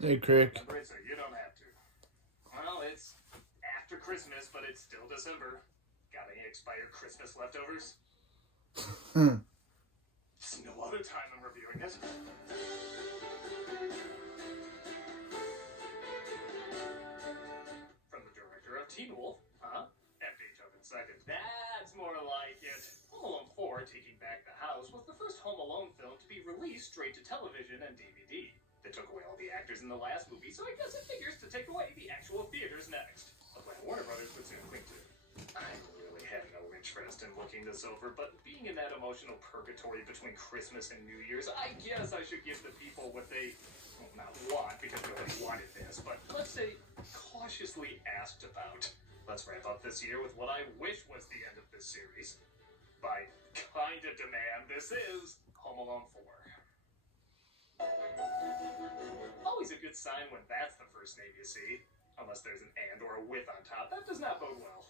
Hey, Crick. Remember it, so you don't have to. Well, it's after Christmas, but it's still December. Got any expired Christmas leftovers? There's no other time I'm reviewing it. From the director of Teen Wolf, huh? And Beethoven second. That's more like it. Home Alone 4, Taking Back the House, was the first Home Alone film to be released straight to television and DVD. They took away all the actors in the last movie, so I guess it figures to take away the actual theaters next. A plan Warner Brothers would soon cling to. I really had no interest in looking this over, but being in that emotional purgatory between Christmas and New Year's, I guess I should give the people what they, well, not want, because nobody wanted this, but let's say cautiously asked about. Let's wrap up this year with what I wish was the end of this series. By kinda demand, this is Home Alone 4. Always a good sign when that's the first name you see. Unless there's an and or a with on top, that does not bode well.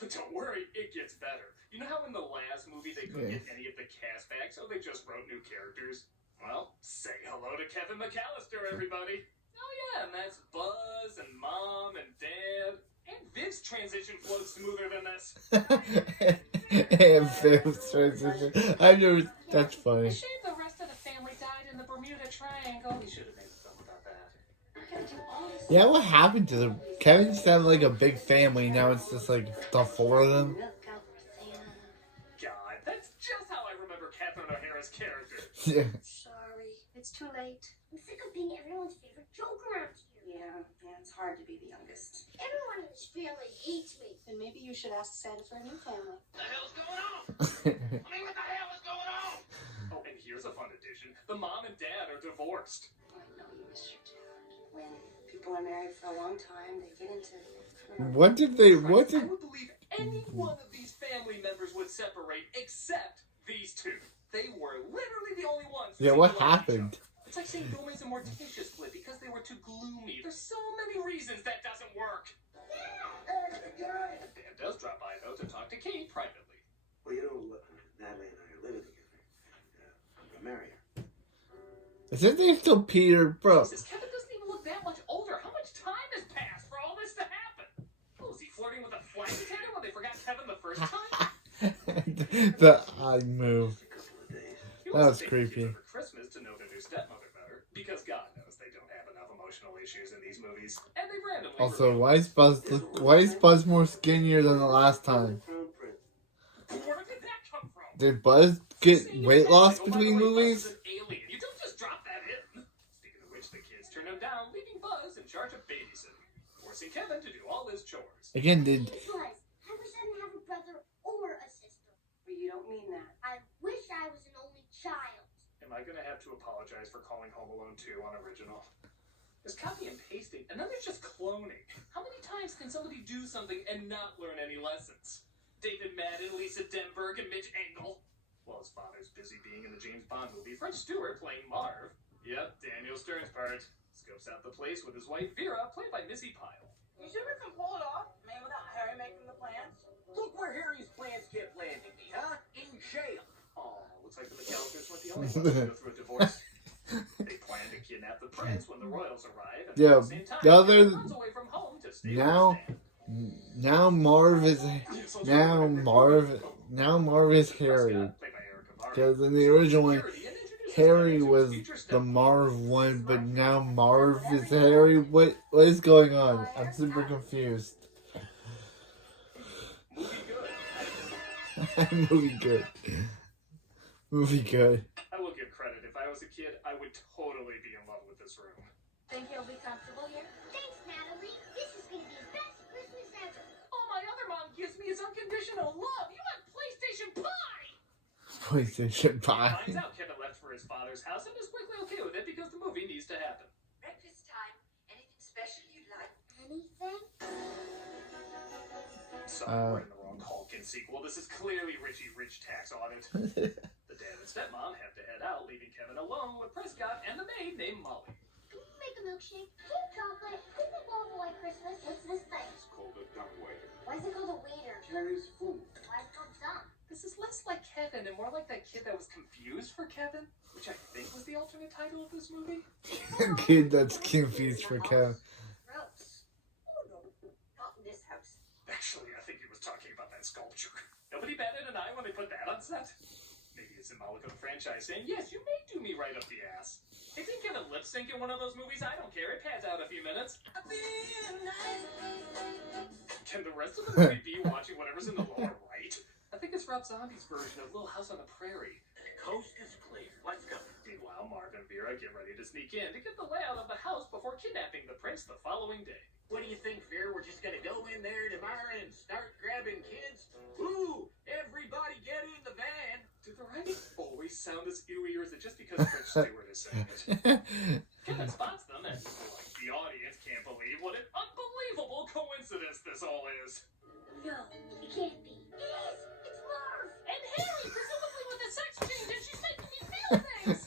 But don't worry, it gets better. You know how in the last movie they couldn't get any of the cast back, so they just wrote new characters? Well, say hello to Kevin McAllister, everybody. Oh yeah, and that's Buzz and Mom and Dad. And Viv's transition flows smoother than this. And Viv's transition. I know, that's funny. A shame the rest of the family died in the Bermuda Triangle. We should have made a film about that. Yeah, what happened to them? Kevin used to have like a big family, now it's just like the four of them. God, that's just how I remember Catherine O'Hara's character. Yeah. Sorry, it's too late. I'm sick of being everyone's favorite joke around here. Yeah, it's hard to be the youngest. Everyone in this family hates me. Then maybe you should ask Santa for a new family. What the hell's going on? I mean, what the hell is going on? Oh, and here's a fun addition. The mom and dad are divorced. I know you miss your dad. When people are married for a long time, they get into... What did they, I would believe any one of these family members would separate except these two. They were literally the only ones. Yeah, what happened? It's like saying Gomez and Morticia split because they were too gloomy. There's so many reasons that doesn't work. Dan does drop by, though, to talk to Kate privately. Well, you know, Natalie and I are living together. I'm gonna marry her. Isn't there still Peter, bro? Jesus, Kevin doesn't even look that much older. How much time has passed for all this to happen? Oh, is he flirting with a flight attendant when they forgot Kevin the first time? The eye move. He That was taking creepy. kids over Christmas to know their new stepmother better, because God knows they don't have enough emotional issues in these movies. And they randomly Also, why is Buzz more skinnier than the last time? Where did that come from? Did Buzz get weight loss between movies? Buzz is an alien. You don't just drop that in. Speaking of which, the kids turn him down, leaving Buzz in charge of babysitting, forcing Kevin to do all his chores. Again, did... Buzz, I wish I didn't have a brother or a sister. But you don't mean that. I wish I was an only child. Am I gonna have to apologize for calling Home Alone 2 unoriginal? There's copy and pasting, and then there's just cloning. How many times can somebody do something and not learn any lessons? David Madden, Lisa Denberg, and Mitch Engel. While his father's busy being in the James Bond movie, French Stewart playing Marv. Yep, Daniel Stern's part. Scopes out the place with his wife Vera, played by Missy Pyle. You sure we can pull it off, man, without Harry making the plans? Look where Harry's plans kept landing me, huh? In jail. Oh, looks like the McAllisters weren't the only ones to go through a divorce. They plan to kidnap the prince when the royals arrive, and Yeah, at the same time, the other- he runs away from home to stay Now- with his dad. Now Marv is Harry. Because in the original one, Harry was the Marv one, but now Marv is Harry. What is going on? I'm super confused. Movie good. Movie good. I will give credit. If I was a kid, I would totally be in love with this room. Think you'll be comfortable here? Thanks, Natalie. This is going to be the best Christmas ever. All my other mom gives me is unconditional love. You have PlayStation Pie! PlayStation 5. Finds out Kevin left for his father's house and is quickly okay with it because the movie needs to happen. Breakfast time. Anything special you'd like? Anything? Sorry, we're in the wrong Culkin sequel. This is clearly Richie Rich Tax Audit. The dad and stepmom have to head out, leaving Kevin alone with Prescott and the maid named Molly. Can you make a milkshake? Cake chocolate. Who would love White Christmas? What's this thing? It's called a dumbwaiter. Why is it called a waiter? Carries food. Why is it called dumb? This is less like Kevin and more like that kid that was confused for Kevin, which I think was the alternate title of this movie? Kid that's confused for Kevin. Gross. Oh no, not in this house. Actually, I think he was talking about that sculpture. Nobody batted an eye when they put that on set. Maybe it's symbolic of the franchise saying, yes, you may do me right up the ass. Hey, think Kevin lip sync in one of those movies? I don't care. It pads out a few minutes. Can the rest of the movie be watching whatever's in the lower right? I think it's Rob Zombie's version of Little House on the Prairie. The coast is clear. Let's go. Meanwhile, Marv and Vera get ready to sneak in to get the layout of the house before kidnapping the prince the following day. What do you think, Vera? We're just gonna go in there tomorrow and start grabbing kids? Ooh, everybody get in the van. Do the writing always sound as eerie, or is it just because Prince Stewart is saying it? Kevin spots them, and like the audience can't believe what an unbelievable coincidence this all is. No, it can't be. It is. It's Marv. And Harry, presumably with a sex change, and she's making me feel things.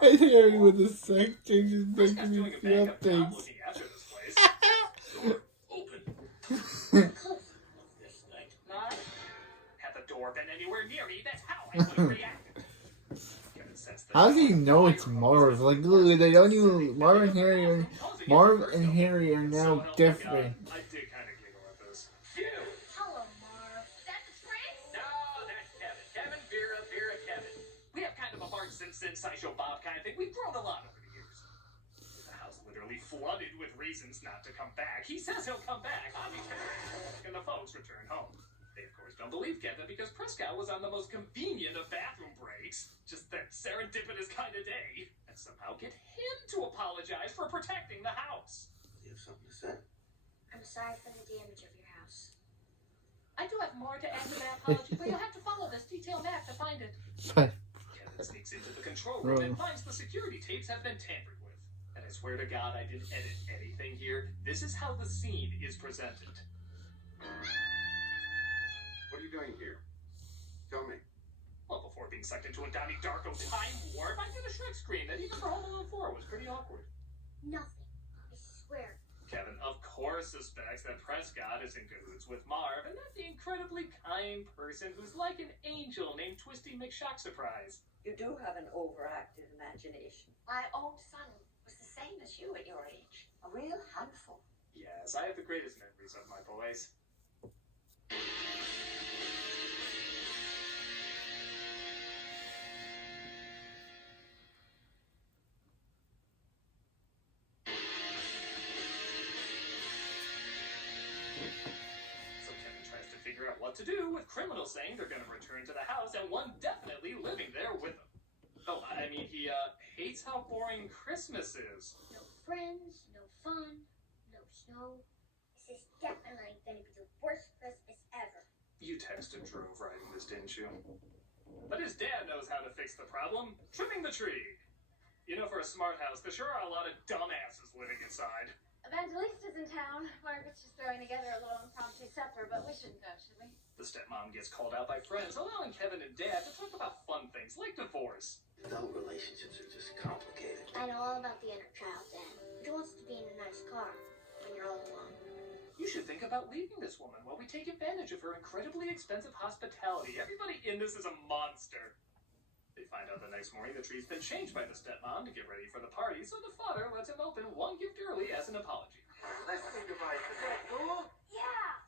And Harry with the sex change is Prescott's making me doing a feel backup job things. looking after this place. Door open. Close. This night. Not had the door been anywhere near me, that's how I would have reacted. Kevin sensed that How does he know it's Marv? Like, look, they don't even. Marv and Harry are now different. I did kind of giggle at this. Phew. Hello, Marv. Is that the prince? No, that's Kevin. Kevin, Vera, Vera, Kevin. We have kind of a Bart Simpson, Sideshow Bob kind of thing. We've grown a lot over the years. The house literally flooded with reasons not to come back. He says he'll come back. I'll be back. And the folks return home. They, of course, don't believe Kevin because Prescott was on the most convenient of bathroom breaks. Just that serendipitous kind of day. And somehow get him to apologize for protecting the house. You have something to say? I'm sorry for the damage of your house. I do have more to add to that apology, but you'll have to follow this detailed map to find it. Kevin sneaks into the control room and finds the security tapes have been tampered with. And I swear to God, I didn't edit anything here. This is how the scene is presented. What are you doing here? Tell me. Well, before being sucked into a Donnie Darko time warp, I did a Shrek screen that even for Home Alone 4 was pretty awkward. Nothing. I swear. Kevin, of course, suspects that Prescott is in cahoots with Marv, and not the incredibly kind person who's like an angel named Twisty McShock Surprise. You do have an overactive imagination. My own son was the same as you at your age. A real handful. Yes, I have the greatest memories of my boys. So Kevin tries to figure out what to do with criminals saying they're going to return to the house and one definitely living there with them. Oh, I mean, he hates how boring Christmas is. No friends, no fun, no snow. This is definitely going to be the worst Christmas ever. You texted Drove writing this, didn't you? But his dad knows how to fix the problem. Trimming the tree. You know, for a smart house, there sure are a lot of dumbasses living inside. Evangelista's in town. Margaret's just throwing together a little impromptu supper, but we shouldn't go, should we? The stepmom gets called out by friends, allowing Kevin and Dad to talk about fun things like divorce. Adult relationships are just complicated. I know all about the inner child, Dad. Who wants to be in a nice car when you're all alone? You should think about leaving this woman while we take advantage of her incredibly expensive hospitality. Everybody in this is a monster. They find out the next morning the tree's been changed by the stepmom to get ready for the party, so the father lets him open one gift early as an apology. Let's say goodbye. Is that cool? Yeah!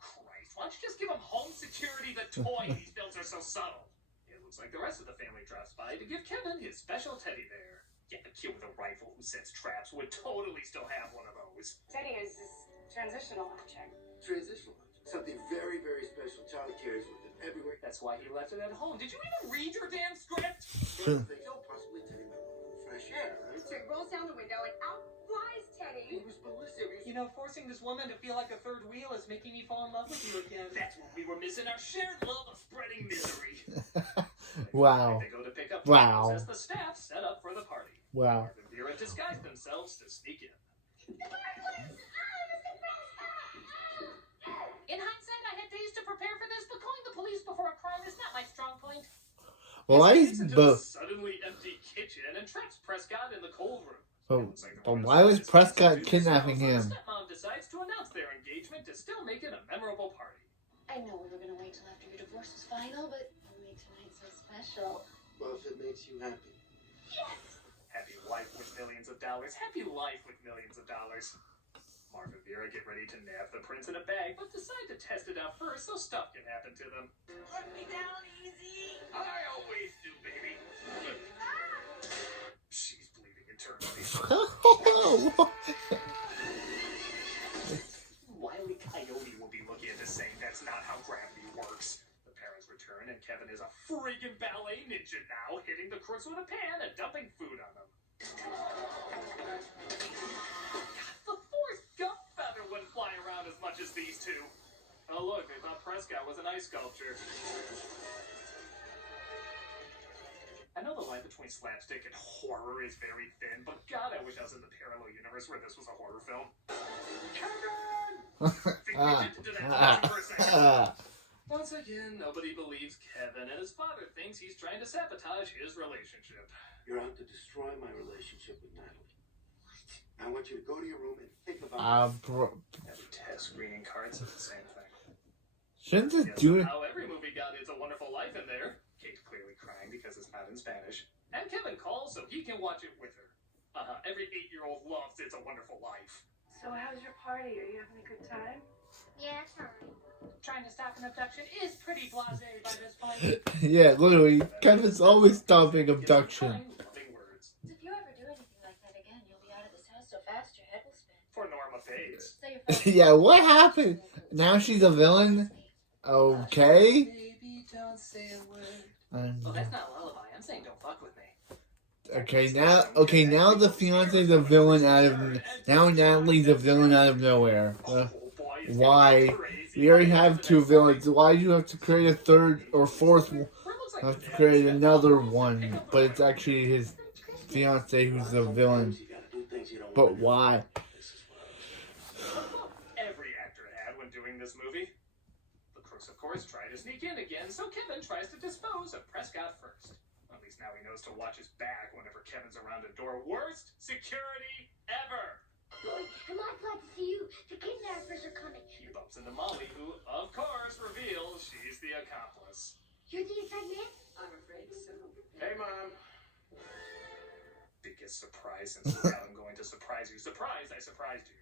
Christ, why don't you just give him home security the toy? These films are so subtle. It looks like the rest of the family drops by to give Kevin his special teddy bear. Yeah, the kid with a rifle who sets traps would totally still have one of those. Teddy is this transitional object. Transitional. Something very, very special. Child carries with him everywhere. That's why he left it at home. Did you even read your damn script? Don't possibly tell him fresh air, right? So he rolls down the window and out flies He Teddy. was ballistic. You know, forcing this woman to feel like a third wheel is making me fall in love with you again. That's what we were missing, our shared love of spreading misery. Wow. They go to pick up Wow. as the staff set up for the party. Wow. Marv and Vera disguise themselves to sneak in. In hindsight, I had days to prepare for this, but calling the police before a crime is not my strong point. Well, I Escapes into the but suddenly empty kitchen and traps Prescott in the cold room. but, It looks like the but woman why was decides to Prescott do kidnapping themselves, him? so the stepmom decides to announce their engagement to still make it a memorable party. I know we were gonna wait till after your divorce was final, but what makes tonight so special? Well, if it makes you happy. Happy Happy life with millions of dollars. Marv and Vera get ready to nab the prince in a bag, but decide to test it out first so stuff can happen to them. Let me down easy. I always do, baby. She's bleeding internally. Wily Coyote will be looking at this saying that's not how gravity works. The parents return and Kevin is a friggin' ballet ninja now, hitting the crooks with a pan and dumping food on them. The Forrest Gump feather wouldn't fly around as much as these two. Oh look, they thought Prescott was an ice sculpture. I know the line between slapstick and horror is very thin, but God, I wish I was in the parallel universe where this was a horror film. Kevin! Once again, nobody believes Kevin, and his father thinks he's trying to sabotage his relationship. You're out to destroy my relationship with Natalie. What? I want you to go to your room and think about Every test screening card says the same thing. Shouldn't it do it? How every movie got It's a Wonderful Life in there. Kate clearly crying because it's not in Spanish. And Kevin calls so he can watch it with her. Every 8-year-old loves It's a Wonderful Life. So how's your party? Are you having a good time? Yeah, it's alright. Trying to stop an abduction is pretty blasé by this point. Yeah, literally, Kevin's always stopping abduction. Loving words. If you ever do anything like that again, you'll be out of this house so fast your head will spin. For Norma Bates. So your father- Yeah, what happened? Now she's a villain? Okay. Baby, don't say a word. Oh, that's not a lullaby. I'm saying don't fuck with me. Okay, now the fiance's a villain out of... Now Natalie's a villain out of nowhere. Why? We already have 2 villains. Why do you have to create a 3rd or 4th one? Have to create another one. But it's actually his fiance who's the villain. But why? Every actor had when doing this movie. The crooks, of course, try to sneak in again, so Kevin tries to dispose of Prescott first. At least now he knows to watch his back whenever Kevin's around a door. Worst security ever! Boy, am I glad to see you. The kidnappers are coming. He bumps into Molly, who, of course, reveals she's the accomplice. You're the inside man? I'm afraid so. Hey, Mom. Biggest surprise since now I'm going to surprise you. Surprise, I surprised you.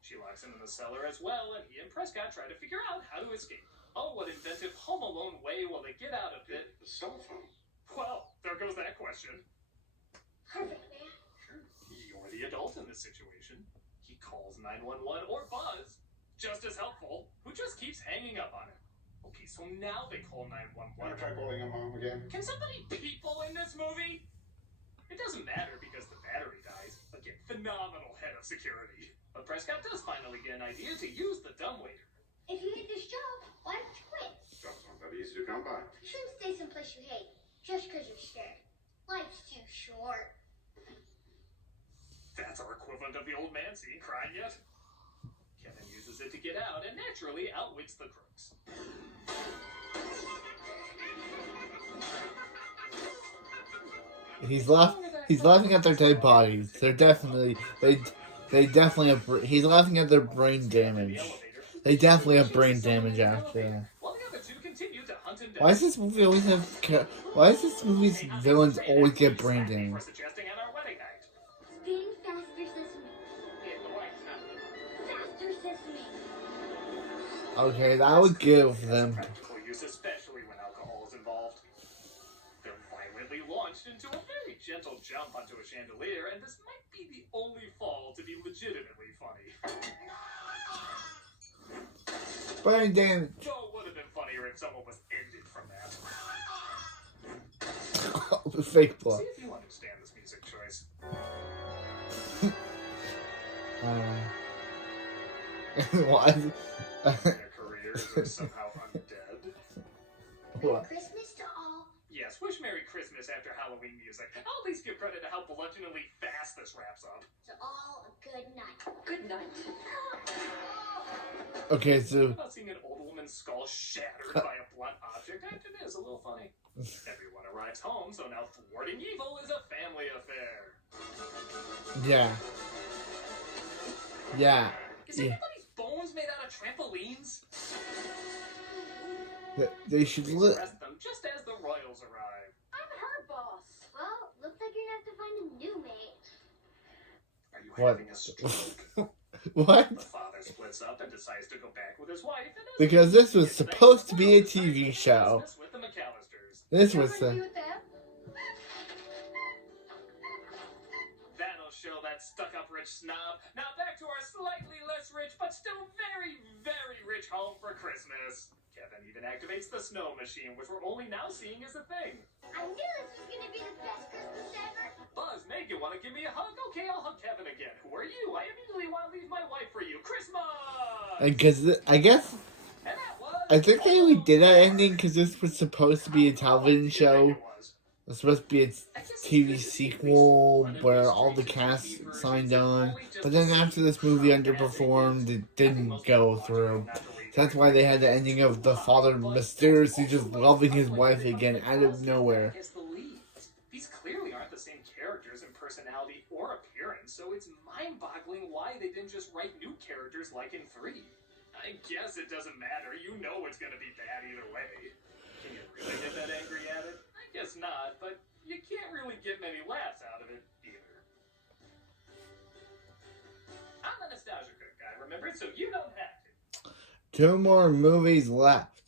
She locks him in the cellar as well, and he and Prescott try to figure out how to escape. Oh, what inventive Home Alone way will they get out of it? The cell phone. Well, there goes that question. Perfect, man. You're the adult in this situation. He calls 911 or Buzz, just as helpful, who just keeps hanging up on him. Okay, so now they call 911. Try calling him Mom again. Can somebody people in this movie? It doesn't matter because the battery dies. Again, phenomenal head of security. But Prescott does finally get an idea to use the dumbwaiter. If you hate this job, why don't you quit? Job's not that easy to come by. You shouldn't stay someplace you hate just because you're scared. Life's too short. That's our equivalent of the old man scene, crying yet? Kevin uses it to get out and naturally outwits the crooks. He's laughing at their dead bodies. They're definitely... They definitely have... He's laughing at their brain damage. They definitely have brain damage after. Why does this movie always have... Why does this movie's villains always get brain damage? Speeding faster, Sesame. Faster, Sesame. Okay, that would give them... Practical use, especially when alcohol is involved. They're violently launched into a very gentle jump onto a chandelier, and this might be the only fall to be legitimately funny. Brain damage. Though it would have been funnier if someone was ended from that. The fake blood. See if you understand this music choice. Why? Their careers are somehow undead. Merry What? Christmas to all. Yes, wish Merry Christmas after Halloween music. I'll at least give credit to how bludgeoningly fast this wraps up. To all a good night. Good night. Okay, so... About seeing an old woman's skull shattered by a blunt object, it is a little funny. Everyone arrives home, so now thwarting evil is a family affair. Yeah. Yeah. Is Yeah. anybody's bones made out of trampolines? They should look... Arrest them just as the royals arrive. I'm her boss. Well, looks like you're gonna have to find a new mate. What? having a stroke. What? The father splits up and decides to go back with his wife. And Because this was supposed to be a TV show. With the McAllisters. This was Be with them? That'll show that stuck-up rich snob. Now back to our slightly less rich, but still very, very rich home for Christmas. Kevin even activates the snow machine, which we're only now seeing as a thing. I knew this was gonna be the best Christmas ever. Buzz, Meg, you want to give me a hug? Okay, I'll hug Kevin again. Who are you? I immediately want to leave my wife for you. Christmas! Because I guess And that was... I think they only did that ending because this was supposed to be a television show. It was supposed to be a TV sequel where all the cast signed on. But then after this movie underperformed, it didn't go through. So that's why they had the ending of the father mysteriously just loving his wife again out of nowhere. As the leads. These clearly aren't the same characters in personality or appearance, so it's mind-boggling why they didn't just write new characters like in 3. I guess it doesn't matter. You know it's gonna be bad either way. Can you really get that angry at it? I guess not, but you can't really get many laughs out of it either. I'm a nostalgia guy, remember? So you don't have to. 2 more movies left.